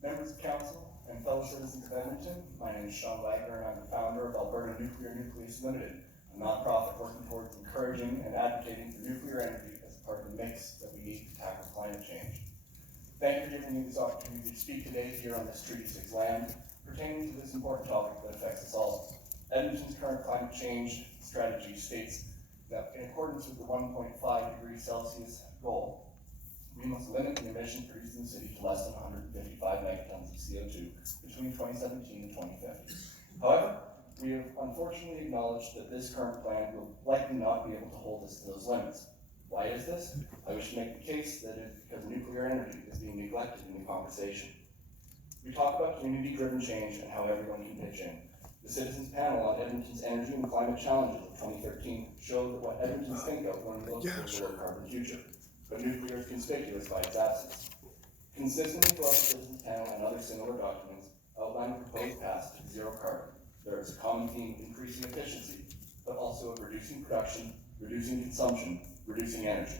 Members of Council and fellow citizens of Edmonton, my name is Sean Wagner and I'm the founder of Alberta Nuclear Nucleus Limited, a nonprofit working towards encouraging and advocating for nuclear energy as part of the mix that we need to tackle climate change. Thank you for giving me this opportunity to speak today here on this Treaty 6 land pertaining to this important topic that affects us all. Edmonton's current climate change strategy states that in accordance with the 1.5 degrees Celsius goal, we must limit the emissions produced in the city to less than 155 megatons of CO2 between 2017 and 2050. However, we have unfortunately acknowledged that this current plan will likely not be able to hold us to those limits. Why is this? I wish to make the case that it is because nuclear energy is being neglected in the conversation. We talk about community-driven change and how everyone can pitch in. The Citizens Panel on Edmonton's Energy and Climate Challenges of 2013 showed that what Edmontons think of when we look for a low-carbon future, but nuclear is conspicuous by its absence. Consistently throughout the Citizens Panel and other similar documents outline the proposed path to zero carbon. There is a common theme of increasing efficiency, but also of reducing production, reducing consumption, reducing energy.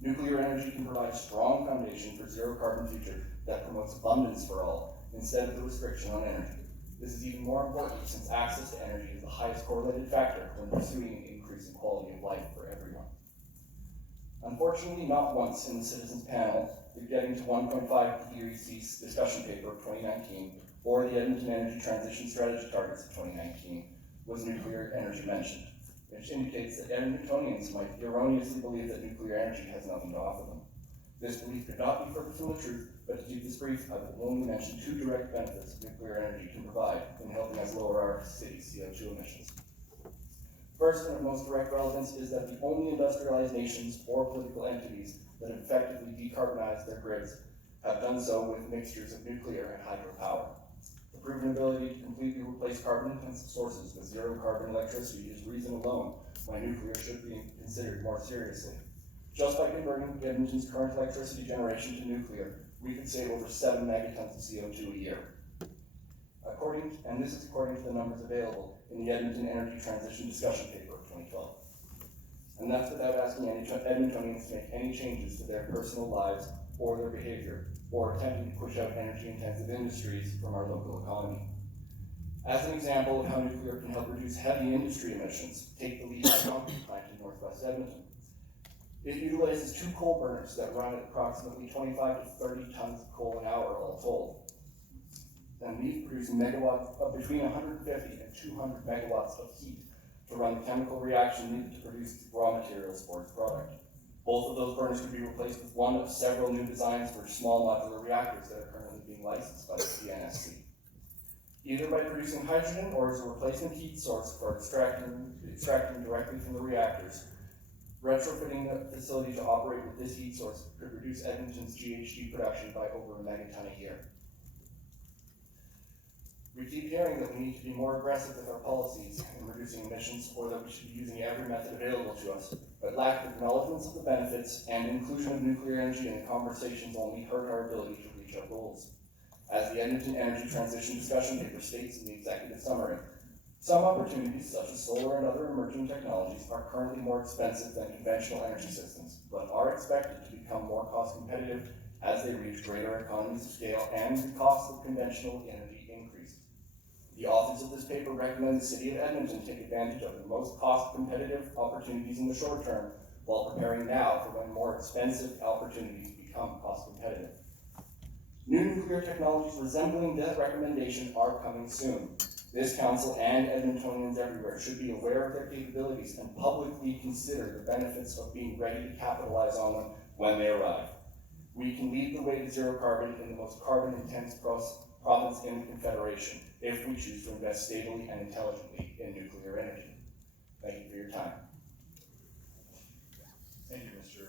Nuclear energy can provide a strong foundation for zero carbon future that promotes abundance for all, instead of the restriction on energy. This is even more important since access to energy is the highest correlated factor when pursuing an increase in quality of life for everyone. Unfortunately, not once in the Citizens Panel did Getting to 1.5 degrees C discussion paper of 2019 or the Edmonton Energy Transition Strategy Targets of 2019 was nuclear energy mentioned, which indicates that Edmontonians might erroneously believe that nuclear energy has nothing to offer them. This belief could not be further from the truth, but to keep this brief, I will only mention two direct benefits nuclear energy can provide in helping us lower our city's CO2 emissions. First and of most direct relevance is that the only industrialized nations or political entities that have effectively decarbonized their grids have done so with mixtures of nuclear and hydropower. The proven ability to completely replace carbon-intensive sources with zero-carbon electricity is reason alone why nuclear should be considered more seriously. Just by converting Edmonton's current electricity generation to nuclear, we could save over 7 megatons of CO2 a year. And this is according to the numbers available in the Edmonton Energy Transition Discussion Paper of 2012. And that's without asking any Edmontonians to make any changes to their personal lives or their behavior, or attempting to push out energy-intensive industries from our local economy. As an example of how nuclear can help reduce heavy industry emissions, take the Lehigh concrete plant in northwest Edmonton. It utilizes two coal burners that run at approximately 25 to 30 tons of coal an hour all told. And these produce megawatts of between 150 and 200 megawatts of heat to run the chemical reaction needed to produce raw materials for its product. Both of those burners could be replaced with one of several new designs for small modular reactors that are currently being licensed by the CNSC. Either by producing hydrogen or as a replacement heat source for extracting directly from the reactors, retrofitting the facility to operate with this heat source could reduce Edmonton's GHG production by over a megaton a year. We keep hearing that we need to be more aggressive with our policies in reducing emissions, or that we should be using every method available to us, but lack of acknowledgements of the benefits and inclusion of nuclear energy in the conversations only hurt our ability to reach our goals. As the Edmonton Energy Transition Discussion Paper states in the executive summary, some opportunities, such as solar and other emerging technologies, are currently more expensive than conventional energy systems, but are expected to become more cost competitive as they reach greater economies of scale and the cost of conventional energy increase. The authors of this paper recommend the City of Edmonton take advantage of the most cost-competitive opportunities in the short term while preparing now for when more expensive opportunities become cost-competitive. New nuclear technologies resembling that recommendation are coming soon. This Council and Edmontonians everywhere should be aware of their capabilities and publicly consider the benefits of being ready to capitalize on them when they arrive. We can lead the way to zero carbon in the most carbon-intense province in the Confederation, if we choose to invest stably and intelligently in nuclear energy. Thank you for your time. Thank you, Mr.